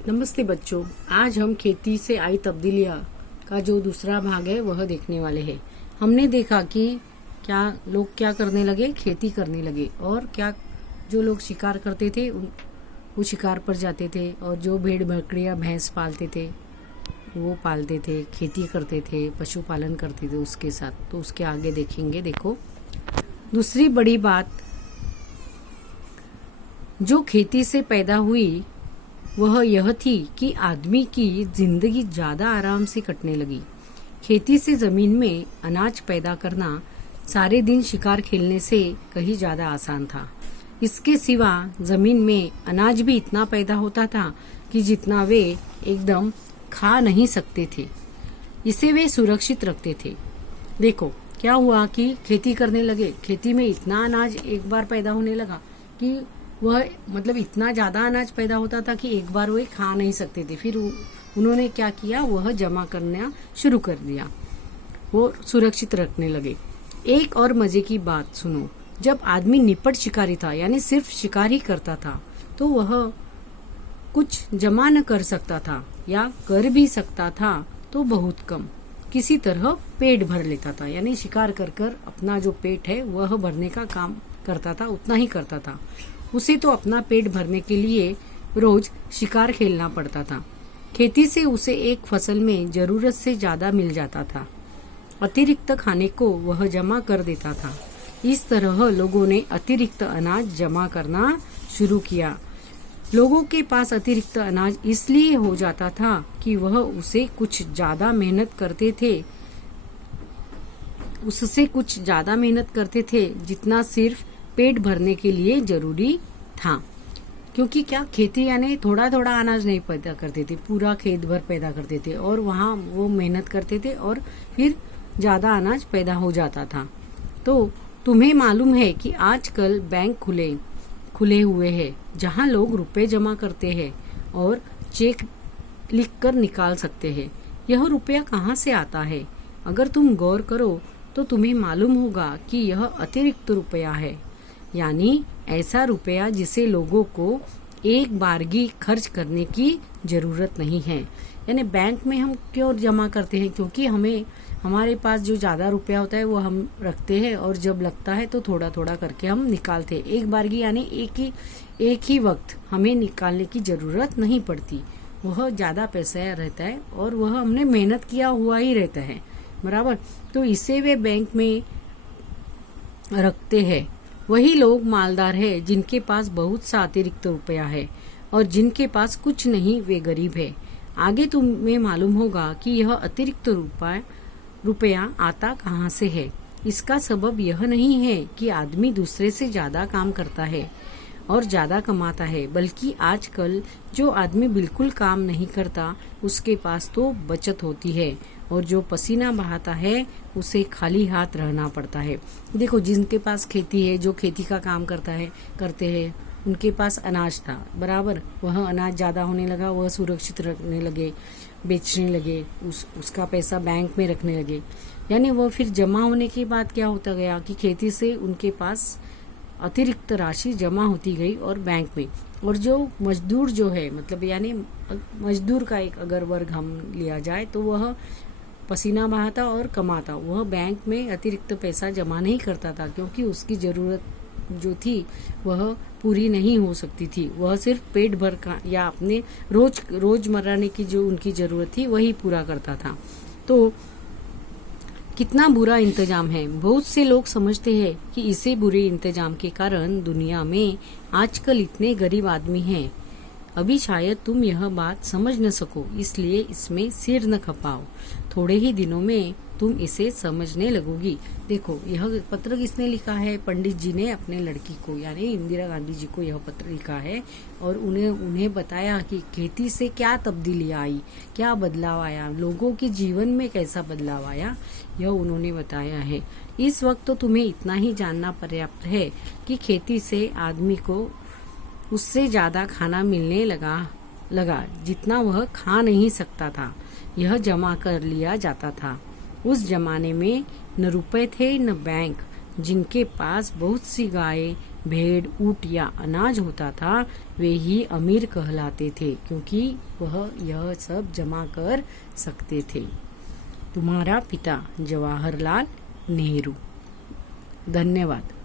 नमस्ते बच्चों। आज हम खेती से आई तब्दीलियाँ का जो दूसरा भाग है वह देखने वाले हैं। हमने देखा कि लोग क्या करने लगे, खेती करने लगे, और क्या जो लोग शिकार करते थे वो शिकार पर जाते थे, और जो भेड़ बकरियाँ भैंस पालते थे वो पालते थे, खेती करते थे, पशुपालन करते थे उसके साथ। तो उसके आगे देखेंगे। देखो, दूसरी बड़ी बात जो खेती से पैदा हुई वह यह थी कि आदमी की जिंदगी ज्यादा आराम से कटने लगी। खेती से जमीन में अनाज पैदा करना सारे दिन शिकार खेलने से कहीं ज्यादा आसान था। इसके सिवा जमीन में अनाज भी इतना पैदा होता था कि जितना वे एकदम खा नहीं सकते थे। इसे वे सुरक्षित रखते थे। देखो क्या हुआ कि खेती करने लगे, खेती में इतना अनाज एक बार पैदा होने लगा कि वह इतना ज्यादा अनाज पैदा होता था कि एक बार वे खा नहीं सकते थे। फिर उन्होंने क्या किया, वह जमा करना शुरू कर दिया, वो सुरक्षित रखने लगे। एक और मजे की बात सुनो, जब आदमी निपट शिकारी था, यानी सिर्फ शिकार ही करता था, तो वह कुछ जमा न कर सकता था, या कर भी सकता था तो बहुत कम। किसी तरह पेट भर लेता था, यानी शिकार कर कर अपना जो पेट है वह भरने का काम करता था, उतना ही करता था। उसे तो अपना पेट भरने के लिए रोज शिकार खेलना पड़ता था। खेती से उसे एक फसल में जरूरत से ज्यादा मिल जाता था। अतिरिक्त खाने को वह जमा कर देता था। इस तरह लोगों ने अतिरिक्त अनाज जमा करना शुरू किया। लोगों के पास अतिरिक्त अनाज इसलिए हो जाता था कि वह उससे कुछ ज्यादा मेहनत करते थे जितना सिर्फ पेट भरने के लिए जरूरी था। क्योंकि खेती यानी थोड़ा थोड़ा अनाज नहीं पैदा करते थे, पूरा खेत भर पैदा करते थे, और वहाँ वो मेहनत करते थे और फिर ज्यादा अनाज पैदा हो जाता था। तो तुम्हें मालूम है कि आजकल बैंक खुले हुए हैं जहाँ लोग रुपए जमा करते हैं और चेक लिख कर निकाल सकते हैं। यह रुपया कहाँ से आता है? अगर तुम गौर करो तो तुम्हें मालूम होगा कि यह अतिरिक्त रुपया है, यानी ऐसा रुपया जिसे लोगों को एक बारगी खर्च करने की जरूरत नहीं है। यानी बैंक में हम क्यों जमा करते हैं? क्योंकि हमारे पास जो ज्यादा रुपया होता है वो हम रखते हैं, और जब लगता है तो थोड़ा थोड़ा करके हम निकालते हैं। एक बारगी यानी एक ही वक्त हमें निकालने की जरूरत नहीं पड़ती। वह ज्यादा पैसा रहता है और वह हमने मेहनत किया हुआ ही रहता है, बराबर। तो इसे वे बैंक में रखते हैं। वही लोग मालदार है जिनके पास बहुत सा अतिरिक्त रुपया है, और जिनके पास कुछ नहीं वे गरीब है। आगे तुम्हें मालूम होगा कि यह अतिरिक्त रुपया आता कहाँ से है। इसका सबब यह नहीं है कि आदमी दूसरे से ज्यादा काम करता है और ज्यादा कमाता है, बल्कि आजकल जो आदमी बिल्कुल काम नहीं करता उसके पास तो बचत होती है, और जो पसीना बहाता है उसे खाली हाथ रहना पड़ता है। देखो, जिनके पास खेती है, जो खेती का काम करते हैं, उनके पास अनाज था, बराबर। वह अनाज ज्यादा होने लगा, वह सुरक्षित रखने लगे, बेचने लगे, उसका पैसा बैंक में रखने लगे। यानी वह फिर जमा होने के बाद क्या होता गया कि खेती से उनके पास अतिरिक्त राशि जमा होती गई और बैंक में। और जो मजदूर जो है, यानी मजदूर का एक अगर वर्ग हम लिया जाए, तो वह पसीना बहाता और कमाता, वह बैंक में अतिरिक्त पैसा जमा नहीं करता था, क्योंकि उसकी जरूरत जो थी वह पूरी नहीं हो सकती थी। वह सिर्फ पेट भर का या अपने रोजमर्रा की जो उनकी जरूरत थी वही पूरा करता था। तो कितना बुरा इंतजाम है। बहुत से लोग समझते हैं कि इसे बुरे इंतजाम के कारण दुनिया में आजकल इतने गरीब आदमी हैं। अभी शायद तुम यह बात समझ न सको, इसलिए इसमें सिर न खपाओ। थोड़े ही दिनों में तुम इसे समझने लगोगी। देखो, यह पत्र किसने लिखा है? पंडित जी ने अपने लड़की को, यानी इंदिरा गांधी जी को यह पत्र लिखा है, और उन्हें बताया कि खेती से क्या तब्दीली आई, क्या बदलाव आया, लोगों के जीवन में कैसा बदलाव आया, यह उन्होंने बताया है। इस वक्त तो तुम्हें इतना ही जानना पर्याप्त है कि खेती से आदमी को उससे ज्यादा खाना मिलने लगा जितना वह खा नहीं सकता था। यह जमा कर लिया जाता था। उस जमाने में न रुपए थे न बैंक। जिनके पास बहुत सी गायें भेड़, ऊंट या अनाज होता था वे ही अमीर कहलाते थे, क्योंकि वह यह सब जमा कर सकते थे। तुम्हारा पिता जवाहरलाल नेहरू। धन्यवाद।